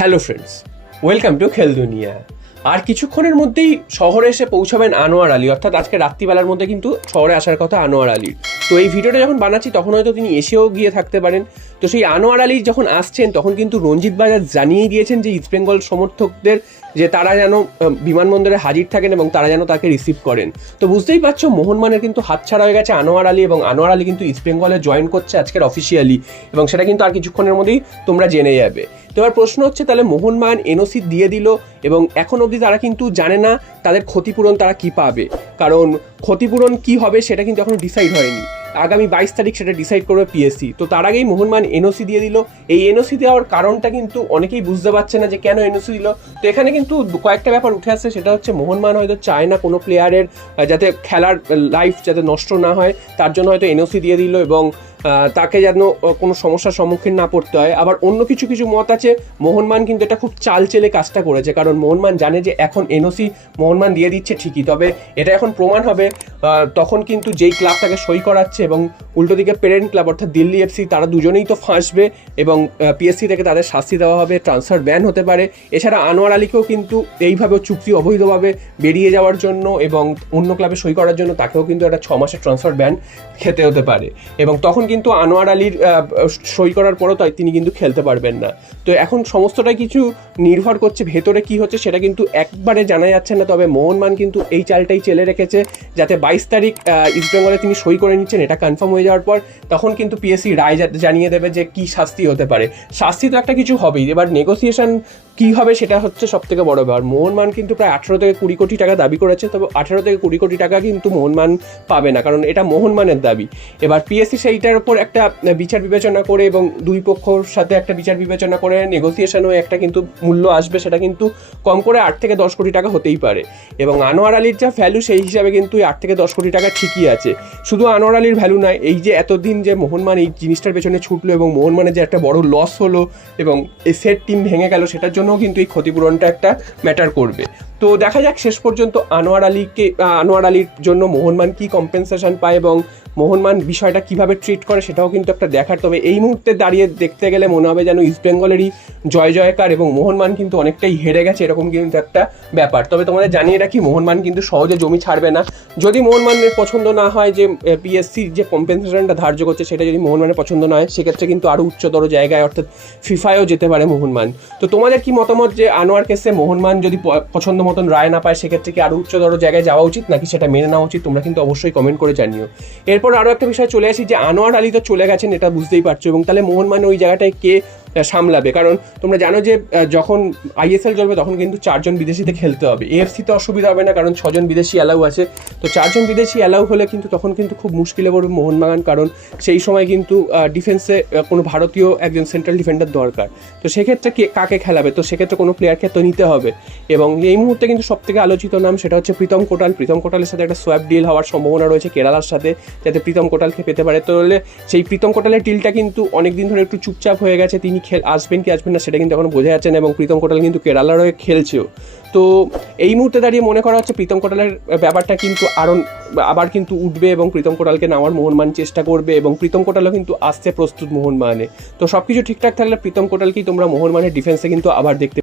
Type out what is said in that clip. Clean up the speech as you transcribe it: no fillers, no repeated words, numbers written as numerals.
Hello friends, welcome to খেল দুনিয়া। আর কিছুক্ষণের মধ্যেই শহরে এসে পৌঁছাবেন আনোয়ার আলী, অর্থাৎ আজকে রাত্রিবেলার মধ্যে কিন্তু শহরে আসার কথা আনোয়ার আলীর। তো এই ভিডিওটা যখন বানাচ্ছি তখন হয়তো তিনি এসেও গিয়ে থাকতে পারেন। তো সেই আনোয়ার আলী যখন আসছেন তখন কিন্তু রঞ্জিত বাজার জানিয়েই দিয়েছেন যে ইস্টবেঙ্গল সমর্থকদের যে তারা যেন বিমানবন্দরে হাজির থাকেন এবং তারা যেন তাকে রিসিভ করেন। তো বুঝতেই পারছো মোহনবাগানের কিন্তু হাতছাড়া হয়ে গেছে আনোয়ার আলী, এবং আনোয়ার আলী কিন্তু ইস্টবেঙ্গলে জয়েন করছে আজকের অফিসিয়ালি, এবং সেটা কিন্তু আর কিছুক্ষণের মধ্যেই তোমরা জেনে যাবে। তো এবার প্রশ্ন হচ্ছে, তাহলে মোহনবাগান এনওসি দিয়ে দিল এবং এখন অবধি তারা কিন্তু জানে না তাদের ক্ষতিপূরণ তারা কি পাবে, কারণ ক্ষতিপূরণ কি হবে সেটা কিন্তু এখনো ডিসাইড হয়নি। আগামী 22 তারিখ সেটা ডিসাইড করবে পিএসসি। তো তার আগেই মোহনবাগান এনওসি দিয়ে দিল। এই এনওসি দেওয়ার কারণটা কিন্তু অনেকেই বুঝতে পারছে না যে কেন এনওসি দিল। তো এখানে কিন্তু কয়েকটা ব্যাপার উঠে আসছে, সেটা হচ্ছে মোহনবাগান হয়তো চায় না কোনো প্লেয়ারের যাতে খেলার লাইফ যাতে নষ্ট না হয়, তার জন্য হয়তো এনওসি দিয়ে দিল এবং তাকে যেন কোনো সমস্যার সম্মুখীন না পড়তে হয়। আবার অন্য কিছু মত আছে, মোহনবাগান কিন্তু এটা খুব চালচেলে কাজটা করেছে, কারণ মোহনবাগান জানে যে এখন এনওসি মোহনবাগান দিয়ে দিচ্ছে ঠিকই, তবে এটা এখন প্রমাণ হবে তখন কিন্তু যেই ক্লাব তাকে সই করাচ্ছে এবং উল্টো দিকে পেরেন্ট ক্লাব অর্থাৎ দিল্লি এফসি, তারা দুজনেই তো ফাঁসবে এবং পিএসসি থেকে তাদের শাস্তি দেওয়া হবে, ট্রান্সফার ব্যান হতে পারে। এছাড়া আনোয়ার আলীকেও কিন্তু এইভাবে চুক্তি অবৈধভাবে বেরিয়ে যাওয়ার জন্য এবং অন্য ক্লাবে সই করার জন্য তাকেও কিন্তু একটা 6 মাসের ট্রান্সফার ব্যান খেতে হতে পারে, এবং তখন কিন্তু আনোয়ার আলীর সই করার পরও তাই তিনি কিন্তু খেলতে পারবেন না। তো এখন সমস্তটাই কিছু নির্ভর করছে ভেতরে কি হচ্ছে সেটা কিন্তু একবারে জানা যাচ্ছে না। তবে মোহনবাগান কিন্তু এই চালটাই চেলে রেখেছে যাতে 22 তারিখ ইস্টবেঙ্গলে তিনি সই করে নিচ্ছেন, এটা কনফার্ম হয়ে যাওয়ার পর তখন কিন্তু পিএসসি রায় জানিয়ে দেবে যে কি শাস্তি হতে পারে। শাস্তি তো একটা কিছু হবেই, এবার নেগোসিয়েশন কী হবে সেটা হচ্ছে সব থেকে বড় ব্যাপার। মোহনবাগান কিন্তু প্রায় 18 থেকে 20 কোটি টাকা দাবি করেছে, তবে 18 থেকে 20 কোটি টাকা কিন্তু মোহনবাগান পাবে না, কারণ এটা মোহনবাগানের দাবি। এবার পিএসসি সেইটার উপর একটা বিচার বিবেচনা করে এবং দুই পক্ষর সাথে একটা বিচার বিবেচনা করে নেগোসিয়েশনও একটা কিন্তু মূল্য আসবে, সেটা কিন্তু কম করে 8 থেকে 10 কোটি টাকা হতেই পারে। এবং আনোয়ার আলীর যা ভ্যালু সেই হিসাবে কিন্তু 8 থেকে 10 কোটি টাকা ঠিকই আছে। শুধু আনোয়ার আলীর ভ্যালু নয়, এই যে এতদিন যে মোহনবাগান এই জিনিসটার পেছনে ছুটলো এবং মোহনবাগানের যে একটা বড় লস হলো এবং এই সেট টিম ভেঙে গেল, সেটার জন্য কিন্তু এই ক্ষতিপূরণটা একটা ম্যাটার করবে। তো দেখা যাক শেষ পর্যন্ত আনোয়ার আলীর জন্য মোহনবাগান কি কম্পেনসেশন পায় এবং মোহনবাগান বিষয়টা কিভাবে ট্রিট করে সেটাও কিন্তু একটা দেখার। তবে এই মুহূর্তে দাঁড়িয়ে দেখতে গেলে মনে হবে যেন ইস্টবেঙ্গলেরই জয় জয়কার এবং মোহনবাগান কিন্তু অনেকটাই হেরে গেছে, এরকম কিন্তু একটা ব্যাপার। তবে তোমাদের জানিয়ে রাখি, মোহনবাগান কিন্তু সহজে জমি ছাড়বে না। যদি মোহনবাগানের পছন্দ না হয় যে পিএসসি যে কম্পেনসেশনটা ধার্য করছে সেটা যদি মোহনবাগানের পছন্দ না হয়, সেক্ষেত্রে কিন্তু আরও উচ্চতর জায়গায় অর্থাৎ ফিফায়ও যেতে পারে মোহনবাগান। তো তোমাদের কি মতামত যে আনোয়ার কেসে মোহনবাগান যদি পছন্দ মতন রায় না পায় সেক্ষেত্রে কি আরও উচ্চতর জায়গায় যাওয়া উচিত নাকি সেটা মেনে নেওয়া উচিত? তোমরা কিন্তু অবশ্যই কমেন্ট করে জানিও। এরপর আরও একটা বিষয় চলে আসি যে আনোয়ার আলী তো চলে গেছেন, এটা বুঝতেই পারছো, এবং তাহলে মোহনবাগান ওই জায়গাটায় কে সামলাবে? কারণ তোমরা জানো যে যখন আইএসএল চলবে তখন কিন্তু 4 জন বিদেশিতে খেলতে হবে। এএফসিতে অসুবিধা হবে না, কারণ 6 জন বিদেশি অ্যালাউ আছে। তো 4 জন বিদেশি অ্যালাউ হলে কিন্তু তখন কিন্তু খুব মুশকিলে পড়বে মোহনবাগান, কারণ সেই সময় কিন্তু ডিফেন্সে কোনো ভারতীয় একজন সেন্ট্রাল ডিফেন্ডার দরকার। তো সেক্ষেত্রে কাকে খেলাবে? তো সেক্ষেত্রে কোনো প্লেয়ারকে তো নিতে হবে। এবং এই মুহূর্তে কিন্তু সবথেকে আলোচিত নাম সেটা হচ্ছে প্রীতম কোটাল। প্রীতম কোটালের সাথে একটা সোয়াপ ডিল হওয়ার সম্ভাবনা রয়েছে কেরালার সাথে, যাতে প্রীতম কোটালকে পেতে পারে। তাহলে সেই প্রীতম কোটালের ডিলটা কিন্তু অনেকদিন ধরে একটু চুপচাপ হয়ে গেছে, তিনি আসবেন কি আসবেন না সেটা কিন্তু এখন বোঝা যাচ্ছে না, এবং প্রীতম কোটাল কিন্তু কেরালার হয়ে খেলছেও। তো এই মুহূর্তে দাঁড়িয়ে মনে করা হচ্ছে প্রীতম কোটালের ব্যাপারটা কিন্তু আবার কিন্তু উঠবে এবং প্রীতম কোটালকে নেওয়ার মোহনবাগান চেষ্টা করবে, এবং প্রীতম কোটালও কিন্তু আসতে প্রস্তুত মোহনবাগানে। তো সবকিছু ঠিকঠাক থাকলে প্রীতম কোটালকেই তোমরা মোহনবাগানের ডিফেন্সে কিন্তু আবার দেখতে